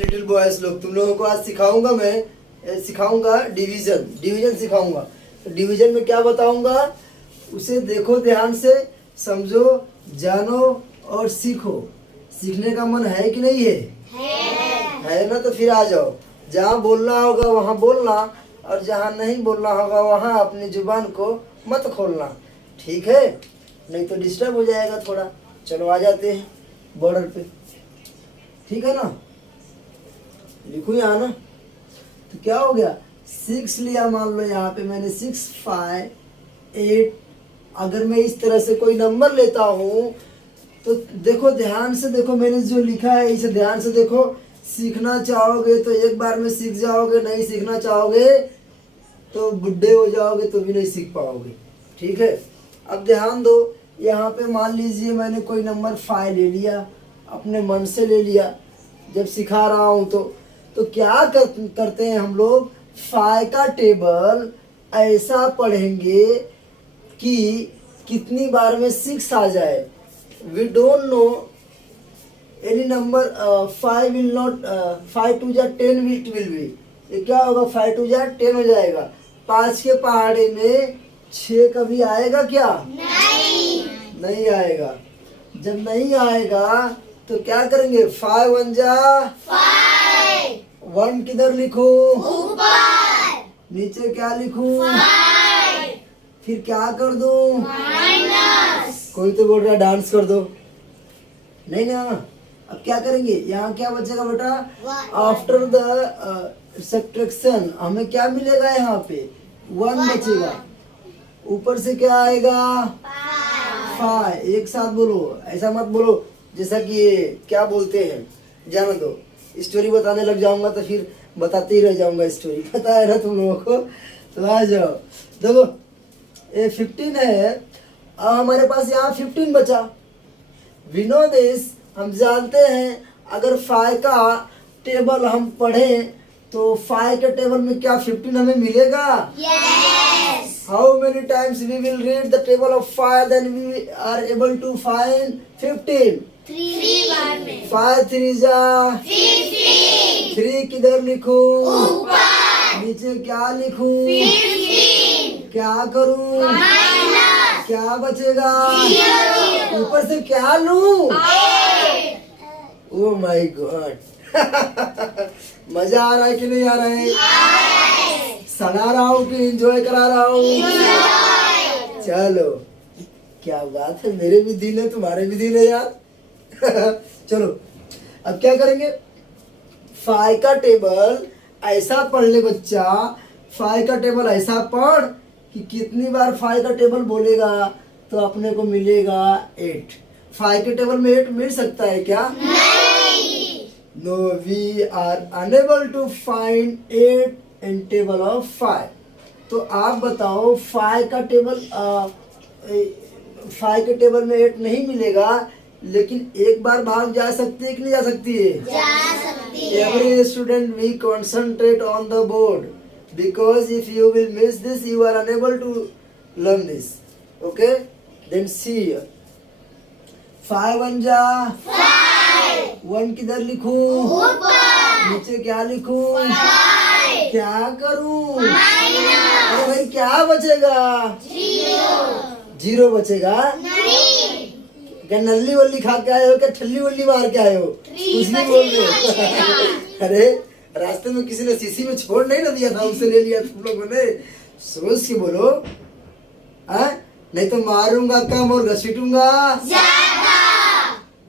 Little boys लोग, तुम लोगों को आज सिखाऊंगा मैं, सिखाऊंगा डिवीजन सिखाऊंगा। तो डिवीजन में क्या बताऊंगा उसे देखो, ध्यान से समझो, जानो और सीखो। सीखने का मन है कि नहीं है? है ना? तो फिर आ जाओ। जहाँ बोलना होगा वहाँ बोलना, और जहाँ नहीं बोलना होगा वहाँ अपनी जुबान को मत खोलना, ठीक है? नहीं तो डिस्टर्ब हो जाएगा थोड़ा। चलो आ जाते हैं बॉर्डर पे, ठीक है ना? लिखो यहाँ ना। तो क्या हो गया, 6 लिया, मान लो यहाँ पे मैंने 6, 5, 8। अगर मैं इस तरह से कोई नंबर लेता हूँ तो देखो, ध्यान से देखो, मैंने जो लिखा है इसे ध्यान से देखो। सीखना चाहोगे तो एक बार में सीख जाओगे, नहीं सीखना चाहोगे तो बुढ़े हो जाओगे तो भी नहीं सीख पाओगे, ठीक है? अब ध्यान दो, यहाँ पे मान लीजिए मैंने कोई नंबर 5 ले लिया, अपने मन से ले लिया। जब सिखा रहा हूँ तो क्या करते हैं हम लोग, 5 का टेबल ऐसा पढ़ेंगे कि कितनी बार में 6 आ जाए। We don't know any number, 5 will not, 5 to जा 10 इट विल बी। ये क्या होगा, 5 टू जा 10 हो जाएगा। 5 के पहाड़े में 6 कभी आएगा क्या? नहीं आएगा। जब नहीं आएगा तो क्या करेंगे, 5 1 जा 5। 1 किधर लिखूं? ऊपर। नीचे क्या लिखूं? 5। फिर क्या कर दूं? माइनस। कोई तो बोल रहा डांस कर दो, नहीं ना। अब क्या करेंगे, यहाँ क्या बचेगा बेटा, आफ्टर द सब्ट्रैक्शन हमें क्या मिलेगा, यहाँ पे 1 बचेगा। ऊपर से क्या आएगा, 5। एक साथ बोलो, ऐसा मत बोलो जैसा कि क्या बोलते हैं, जाने दो। स्टोरी बताने लग जाऊंगा तो फिर बताते ही रह जाऊंगा स्टोरी, पता है ना तुम लोगों को। तो आ जाओ, देखो ये 15 है। अब हमारे पास यहाँ 15 बचा। वी नो दिस, हम जानते हैं। अगर 5 का टेबल हम पढ़ें तो 5 के टेबल में क्या 15 हमें मिलेगा? Yes. How many times we will read the table of 5 then we are able to find 15? 3 बार में। 5 3 जा 15। 3 किधर लिखूं? ऊपर। नीचे क्या लिखूं? 15। क्या करूं? माइनस। क्या बचेगा? 0। ऊपर से क्या लूं? 8। Oh my God. मजा आ रहा है कि नहीं आ रहा है? सना रहा हूँ कि एंजॉय करा रहा हूँ? चलो, क्या बात है, मेरे भी दिन है तुम्हारे भी दिन है यार। चलो अब क्या करेंगे, 5 का टेबल ऐसा पढ़ ले बच्चा। 5 का टेबल ऐसा पढ़ कि कितनी बार 5 का टेबल बोलेगा तो अपने को मिलेगा 8। 5 के टेबल में 8 मिल सकता है क्या? No, we are unable to find 8 in table of 5. तो आप बताओ, 5 का टेबल 5 के टेबल में 8 नहीं मिलेगा, लेकिन एक बार भाग जा सकती है कि नहीं जा सकती है? जा सकती है। Every student we concentrate on the board because if you will miss this you are unable to learn this. Okay? Then see here. 5 1 जा 1 किधर लिखूं? ऊपर। नीचे क्या लिखूं? 5। क्या करूं? माइनस। अरे भाई क्या बचेगा? 0 बचेगा? नहीं। क्या नल्ली वल्ली खा के आए हो, क्या ठल्ली वल्ली मार के आए हो? कुछ नहीं बोल रहे। अरे रास्ते में किसी ने सीसी में छोड़ नहीं ना दिया था, उससे ले लिया तुम लोगों ने? सोच के बोलो, नहीं तो मारूंगा कम और घसीटूंगा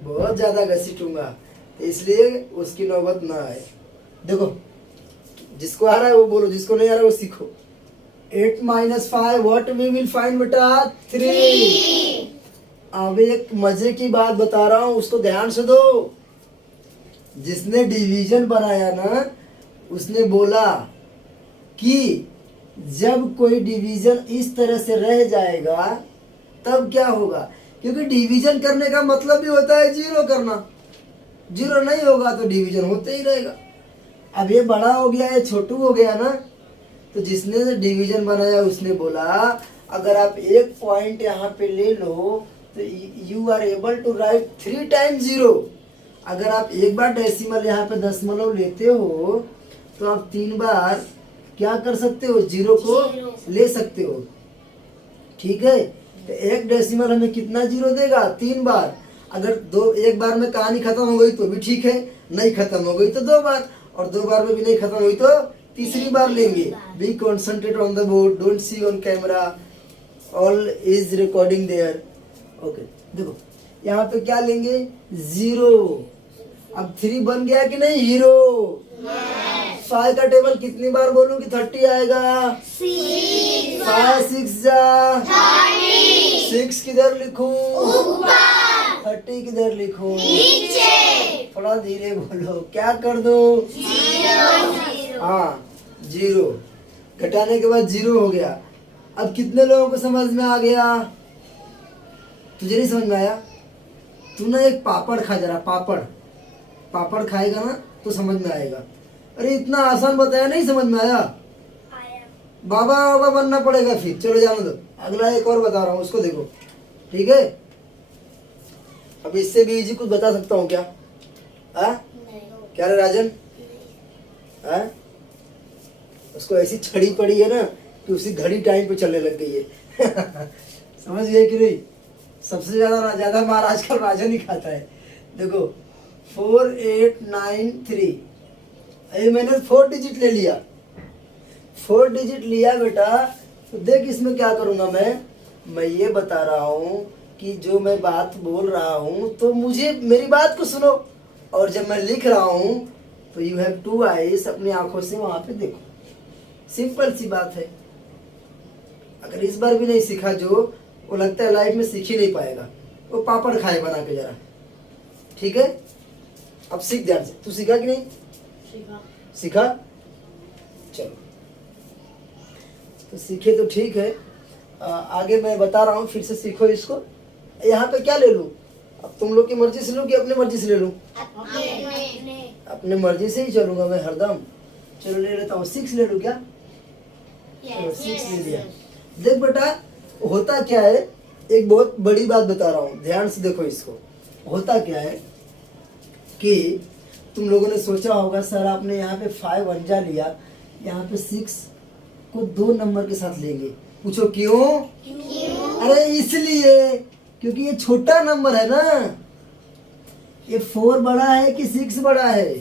बहुत ज्यादा घसीटूंगा, इसलिए उसकी नौबत ना आए। देखो, जिसको आ रहा है वो बोलो, जिसको नहीं आ रहा है वो सीखो। 8 - 5 व्हाट वी विल फाइंड बेटा? 3। अब एक मजे की बात बता रहा हूँ, उसको ध्यान से दो। जिसने डिवीजन बनाया ना, उसने बोला कि जब कोई डिवीजन इस तरह से रह जाएगा तब क्या होगा, क्योंकि डिवीजन करने का मतलब भी होता है 0 करना। 0 नहीं होगा तो डिवीजन होते ही रहेगा। अब ये बड़ा हो गया, ये छोटू हो गया ना, तो जिसने डिवीजन बनाया उसने बोला अगर आप एक पॉइंट यहाँ पे ले लो तो you are able to write 3 times 0। अगर आप एक बार डेसिमल यहाँ पे दशमलव लेते हो तो आप 3 बार क्या कर सकते हो, जीरो को ले सकते हो। ठीक है, तो एक डेसिमल हमें कितना जीरो देगा, 3 बार। अगर एक बार में कहानी खत्म हो गई तो भी ठीक है, नहीं खत्म हो गई तो 2 बार, और 2 बार में भी नहीं खत्म हुई तो तीसरी बार लेंगे। Be concentrate on the board, don't see on camera, all is recording there. Okay, देखो यहाँ पे क्या लेंगे, 0। अब 3 बन गया कि नहीं, हीरो। 5 का टेबल कितनी बार बोलूं कि 30 आएगा, 5 6 जा 6 किधर लिखूं, 30 किधर लिखूं, थोड़ा धीरे बोलो, क्या कर दो, हाँ 0। घटाने के बाद 0 हो गया। अब कितने लोगों को समझ में आ गया, तुझे नहीं समझ में आया, तू ना एक पापड़ खा जरा, पापड़ खाएगा ना तो समझ में आएगा। अरे इतना आसान बताया, नहीं समझ में आया, बाबा बाबा बनना पड़ेगा फिर। चलो जाने दो, अगला एक और बता रहा हूँ, उसको देखो। ठीक है, अब इससे भी इजी कुछ बता सकता हूँ क्या, क्या रे राजन, उसको ऐसी छड़ी पड़ी है ना कि उसी घड़ी टाइम पे चलने लग गई है। समझ गए कि नहीं। सबसे ज्यादा मार आजकल राजन ही खाता है। देखो 4 8 9 3, अरे मैंने 4 डिजिट ले लिया, 4 डिजिट लिया बेटा। तो देख इसमें क्या करूंगा मैं ये बता रहा हूँ कि जो मैं बात बोल रहा हूँ तो मुझे मेरी बात को सुनो, और जब मैं लिख रहा हूँ तो यू हैव 2 आईज, अपनी आंखों से वहां पे देखो। सिंपल सी बात है। अगर इस बार भी नहीं सीखा जो, वो लगता है लाइफ में सीख ही नहीं पाएगा, वो पापड़ खाए बना के जरा। ठीक है, अब सीख ध्यान से। तू सीखा कि नहीं, सीखा, चलो तो सीखे तो ठीक है। आगे मैं बता रहा हूँ, फिर से सीखो इसको। यहाँ पे क्या ले लूं, अब तुम लोग की मर्जी से लूं कि अपने मर्जी से ले लूं, अपने मर्जी से ही चलूंगा मैं हरदम। चलो ले लेता हूँ, 6 ले लूं क्या, चलो 6 ले लिया। देख बेटा होता क्या है, एक बहुत बड़ी बात बता रहा हूँ, ध्यान से देखो इसको। होता क्या है कि तुम लोगों ने सोचा होगा सर आपने यहाँ पे 5 अंजा लिया, यहाँ पे 6 को 2 नंबर के साथ लेंगे। पूछो क्यों? अरे इसलिए क्योंकि ये छोटा नंबर है ना। ये 4 बड़ा है कि 6 बड़ा है?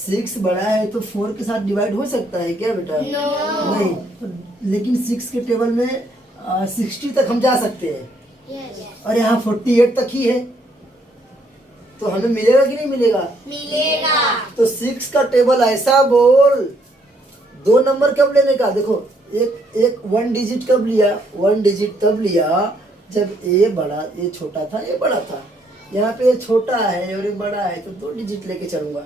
6 बड़ा है तो 4 के साथ डिवाइड हो सकता है क्या बेटा? नहीं, लेकिन 6 के टेबल में 60 तक हम जा सकते हैं, और यहाँ 48 तक ही है, तो हमें मिलेगा कि नहीं मिलेगा? मिलेगा। तो 6 का टेबल ऐसा बोल, 2 नंबर कब लेने का? देखो एक 1 डिजिट कब लिया? 1 डिजिट तब लिया जब ये छोटा था, ये बड़ा था। यहाँ पे ये छोटा है और ये बड़ा है, तो 2 डिजिट लेके चलूंगा।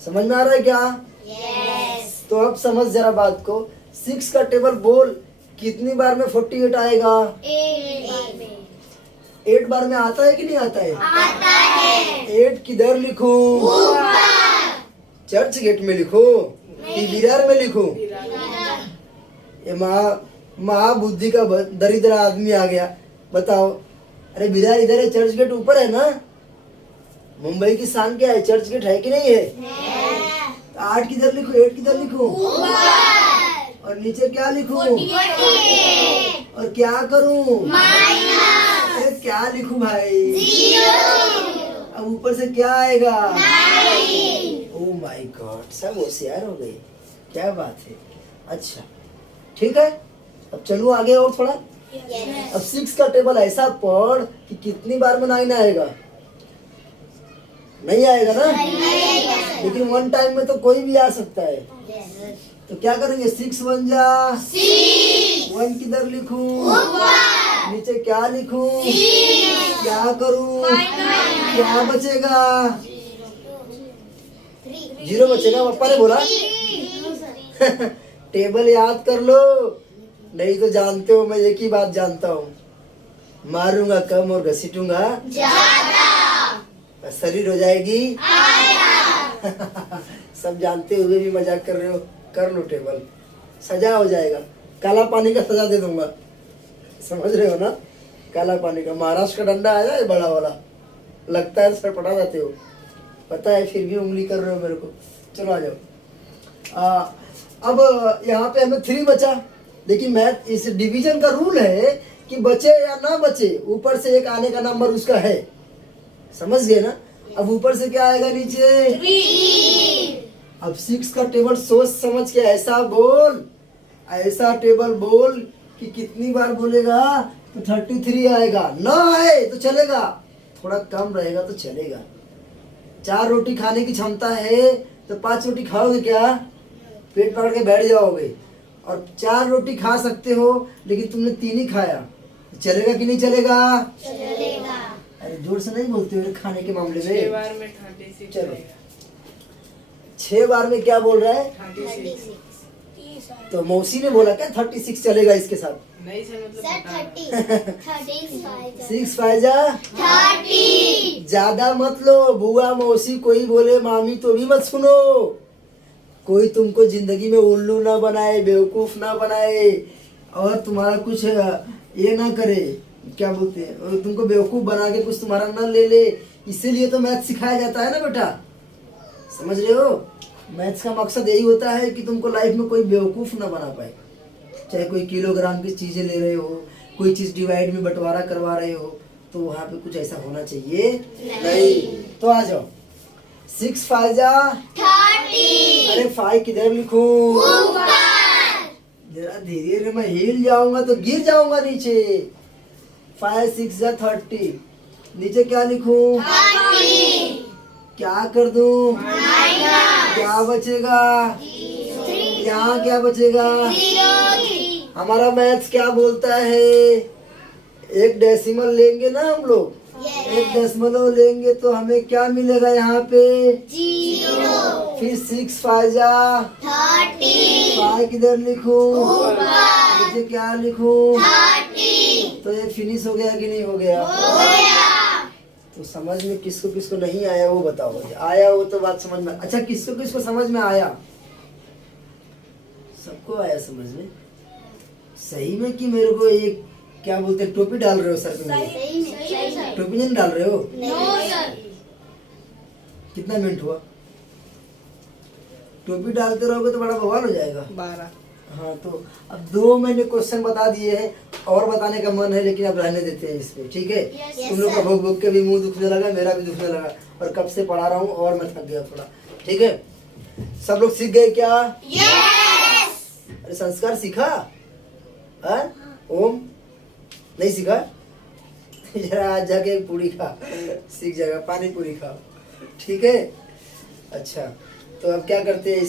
समझ में आ रहा है क्या? यस। तो अब समझ जरा बात को। 6 का टेबल बोल, कितनी बार में 48 आएगा? 8 बार में आता है कि नहीं आता है? आता है। 8 किधर लिखूं? चर्च गेट में लिखूं कि विरार में लिखूं? ये महाबुद्धि का दरिद्र आदमी आ गया, बताओ। अरे विरार इधर है, चर्च गेट ऊपर है ना। मुंबई की शान क्या है, चर्च गेट है कि नहीं है? 8 किधर लिखूं, 8 किधर लिखूं? और नीचे क्या लिखूं? और क्या करूं? अरे क्या लिखूं भाई? अब ऊपर से क्या आएगा? ओह माय गॉड, सब होशियार हो गए, क्या बात है। अच्छा ठीक है, अब चलो आगे और थोड़ा। अब 6 का टेबल ऐसा पढ़ कि कितनी बार में 9 आएगा? नहीं आएगा ना, लेकिन 1 टाइम में तो कोई भी आ सकता है। तो क्या करेंगे? 6 बन जा, 1 किधर लिखूं? नीचे क्या लिखूं? क्या करूं? क्या बचेगा? 0 बचेगा, पापा ने बोला। टेबल याद कर लो, नहीं तो जानते हो मैं एक ही बात जानता हूँ, मारूंगा कम और घसीटूंगा ज्यादा, शरीर हो जाएगी। सब जानते हुए भी मजाक कर रहे हो, कर लो टेबल, सजा हो जाएगा। काला पानी का सजा दे दूंगा, समझ रहे हो ना? काला पानी का, महाराष्ट्र का डंडा आया है बड़ा वाला, लगता है सड़पटा जाते हो, पता है, फिर भी उंगली कर रहे हो मेरे को। चलो आ जाओ। अब यहाँ पे हमें 3 बचा, लेकिन मैथ इस डिवीजन का रूल है कि बचे या ना बचे, ऊपर से एक आने का नंबर उसका है, समझ गए ना। अब ऊपर से क्या आएगा नीचे? 3। अब 6 का टेबल सोच समझ के ऐसा बोल, ऐसा टेबल बोल कि कितनी बार बोलेगा तो 33 आएगा, ना आए तो चलेगा, थोड़ा कम रहेगा तो चलेगा। 4 रोटी खाने की क्षमता है तो 5 रोटी खाओगे क्या? पेट पकड़ के बैठ जाओगे। और 4 रोटी खा सकते हो लेकिन तुमने 3 ही खाया, तो चलेगा कि नहीं चलेगा? चलेगा। अरे जोर से नहीं बोलते हो खाने के मामले 6 में। बार में 36 चलो। आएगा। 6 बार में क्या बोल रहा है? 36 तो मौसी ने बोला क्या 36 चलेगा इसके साथ? नहीं सर, मतलब सर बता। 30 6 फायजा 30। ज्यादा मत लो, बुआ मौसी कोई बोले मामी तो भी मत सुनो। कोई तुमको जिंदगी में उल्लू ना बनाए, बेवकूफ ना बनाए, और तुम्हारा कुछ ये ना करे, क्या बोलते हैं, और तुमको बेवकूफ बना के कुछ तुम्हारा ना ले ले। इसीलिए तो मैथ सिखाया जाता है ना बेटा, समझ रहे हो। मैथ्स का मकसद यही होता है कि तुमको लाइफ में कोई बेवकूफ ना बना पाए। चाहे कोई किलोग्राम की चीजें ले रहे हो, कोई चीज डिवाइड में बंटवारा करवा रहे हो, तो वहाँ पे कुछ ऐसा होना चाहिए नहीं। तो आ जाओ। 6 फायजा 30। अरे 5 किधर लिखूं? ऊपर। जरा धीरे धीरे, मैं हिल जाऊंगा तो गिर जाऊंगा नीचे। 5 6 जा 30, नीचे क्या लिखूं? 30। क्या कर दूं? क्या बचेगा? यहाँ क्या बचेगा? 0। हमारा मैथ्स क्या बोलता है? एक डेसिमल लेंगे ना हम लोग, एक दशमलव लेंगे तो हमें क्या मिलेगा यहाँ पे? 0। फिर 6 फायजा 30। 5 किधर लिखूं? ऊपर। नीचे क्या लिखूं? 30। तो ये फिनिश हो गया कि नहीं हो गया? हो गया। तो समझ में किसको किसको नहीं आया वो बताओ मुझे। आया वो तो बात समझ में, अच्छा किसको किसको समझ में आया? सबको आया समझ में? सही में कि मेरे को एक क्या बोलते हैं, टोपी डाल रहे हो सर पे मेरे? सही में। टोपी नहीं डाल रहे हो? No sir. कितना मिनट हुआ? टोपी डालते रहोगे तो बड़ा बवाल हो जाएगा। 12। हाँ, तो अब 2 मैंने क्वेश्चन बता दिए हैं, और बताने का मन है लेकिन अब रहने देते हैं इस पे, ठीक है। Yes, तुम लोग का sir. भूख भूख के भी मुंह दुखने लगा, मेरा भी दुखने लगा, और कब से पढ़ा रहा हूँ और मैं थक गया थोड़ा, ठीक है। सब लोग सीख गए क्या? यस। अरे संस्कार सीखा? हाँ? ओम नहीं सीखा? जरा आज जाके एक पूरी खा, सीख जाएगा, पानी पूरी खाओ, ठीक है। अच्छा, तो अब क्या करते हैं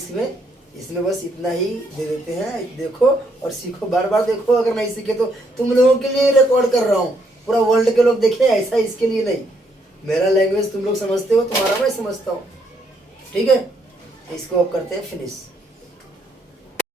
इसमें बस इतना ही दे देते हैं, देखो और सीखो, बार बार देखो। अगर नहीं सीखे तो तुम लोगों के लिए रिकॉर्ड कर रहा हूँ, पूरा वर्ल्ड के लोग देखें, ऐसा इसके लिए नहीं। मेरा लैंग्वेज तुम लोग समझते हो, तुम्हारा मैं समझता हूँ, ठीक है। इसको अब करते हैं फिनिश।